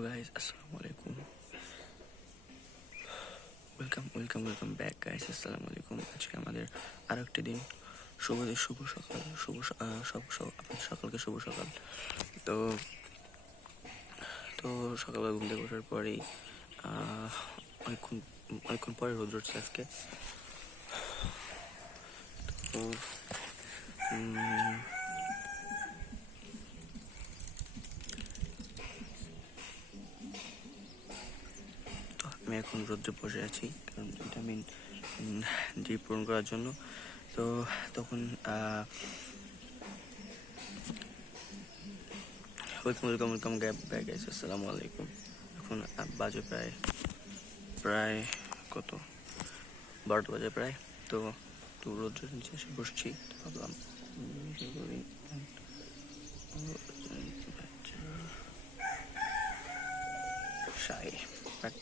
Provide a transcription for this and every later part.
Hello guys, আসসালামু আলাইকুম। Welcome back guys. আসসালামু আলাইকুম। আজকে আমাদের আরো একটি দিন। শুভ সকাল, আপনাদের সকলকে শুভ সকাল। তো তো সকালবেলা ঘুম থেকে ওঠার পরেই অনেকক্ষণ পরে রোদ উঠছে আজকে। তো আমি এখন রোদ্রে বসে আছি, কারণ ভিটামিন ডি পূরণ করার জন্য। তো তখন ওয়েলকাম ব্যাক গাইস। আসসালামু আলাইকুম। এখন বাজে প্রায় কত 12টা বাজে প্রায়। তো রোদ্রের নিচে এসে বসছি, ভাবলাম শাই বাট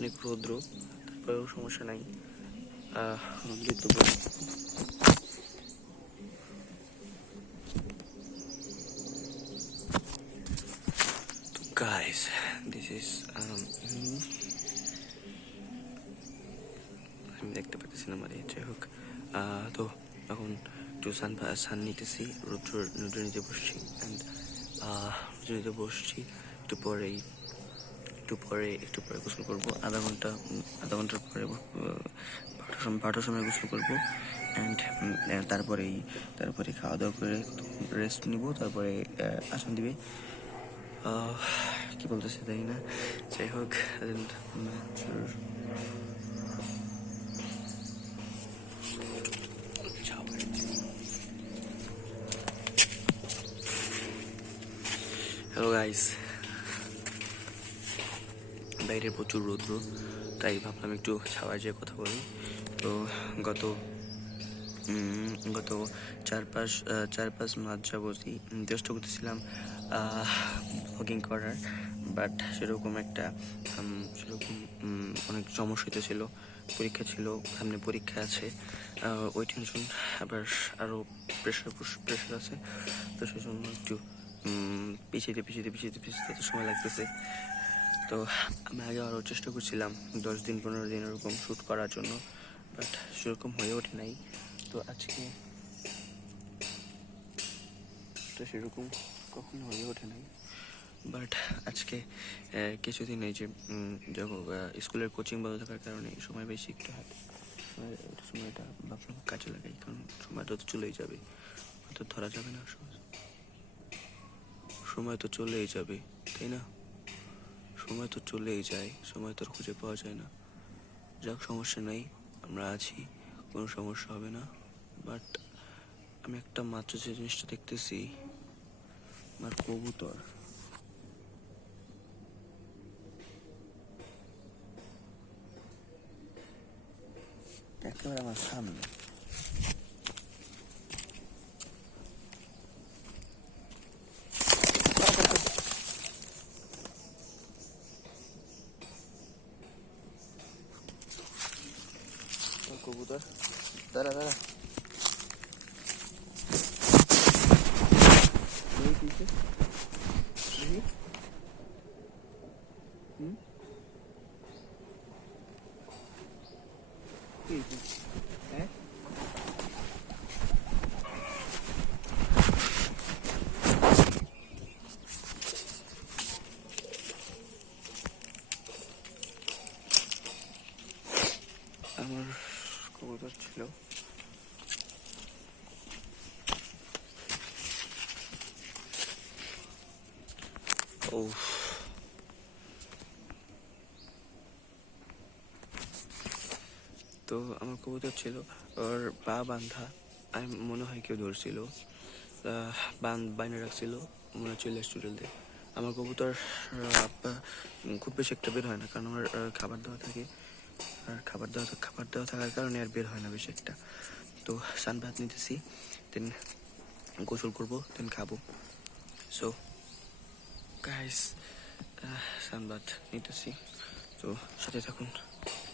অনেক রৌদ্র, তারপরেও সমস্যা নাই। রৌদ্রে তো guys, this is আমি দেখতে পাচ্ছি না, মানে যাই হোক। তো এখন একটু সান নিতেছি, রোদ্রের নিচে বসছি। অ্যান্ড নিচে বসছি। একটু পরে গোসল করবো। আধা ঘন্টার পরে 12টার সময় গোসল করবো। অ্যান্ড তারপরে খাওয়া দাওয়া করে রেস্ট নিব। তারপরে আসান দিবে। কি বলতেছে তাই না, যাই হোক। হ্যালো গাইস, বাইরে প্রচুর রৌদ্র, তাই ভাবলাম একটু ছাওয়ায় যেয়ে কথা বলি। তো গত 4-5 মাস যাবতই চেষ্টা করতেছিলাম ব্লগিং করার, বাট সেরকম অনেক সমস্যা হইতেছিল। পরীক্ষা ছিল, সামনে পরীক্ষা আছে, ওই টেনশন, আবার আরও প্রেশার আছে। তো সেই জন্য একটু পিছিয়ে সময় লাগতেছে। তো আমি আগে আরও চেষ্টা করছিলাম 10-15 দিন এরকম শ্যুট করার জন্য, বাট সেরকম হয়ে ওঠে নাই। তো আজকে সেরকম কখনো হয়ে ওঠে নাই, বাট আজকে কিছুদিন এই যে স্কুলের কোচিং বন্ধ থাকার কারণে সময় বেশি একটু হাতে, সময়টা ভাবলাম কাজে লাগাই, কারণ সময়টা তো চলেই যাবে, তো ধরা যাবে না। সময় তো চলেই যাবে, তাই না? সময় তো চলেই যায়, সময় তো আর খুঁজে পাওয়া যায় না। যাক, সমস্যা নাই, আমরা আছি, কোনো সমস্যা হবে না। বাট আমি একটা মাত্র যে জিনিসটা দেখতেছি, আমার কবুতর। একেবারে আমার সামনে। কবুতর, দাঁড়া আমার কবুতর ছিল। ও, তো আমার কবুতর ছিল, ওর পা বান্ধা, আমি মনে হয় কেউ ধরছিল, বাইনে রাখছিল, মনে হয় চলে আসছিল। আমার কবুতর খুব বেশি একটা বের হয় না, কারণ আমার খাবার দেওয়া থাকে, আর খাবার দেওয়া থাকার কারণে আর বের হয় না বেশি একটা। তো সানবাথ নিতেছি, দেন গোসল করবো, দেন খাবো। সো গাইস, সানবাদ নিতেছি, তো সাথে থাকুন।